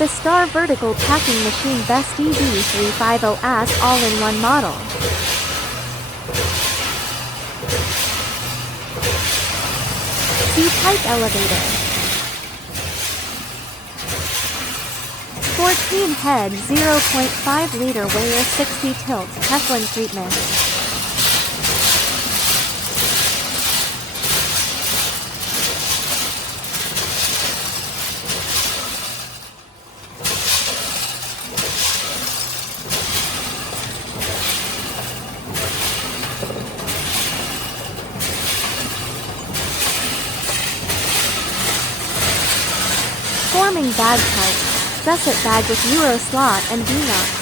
Bestar vertical packing machine BSTV-350AZ all-in-one model. C-type elevator. 14 head 0.5 liter weigher 60 tilt Teflon treatment. Forming bag type. Gusset bag with Euro slot and V-nut.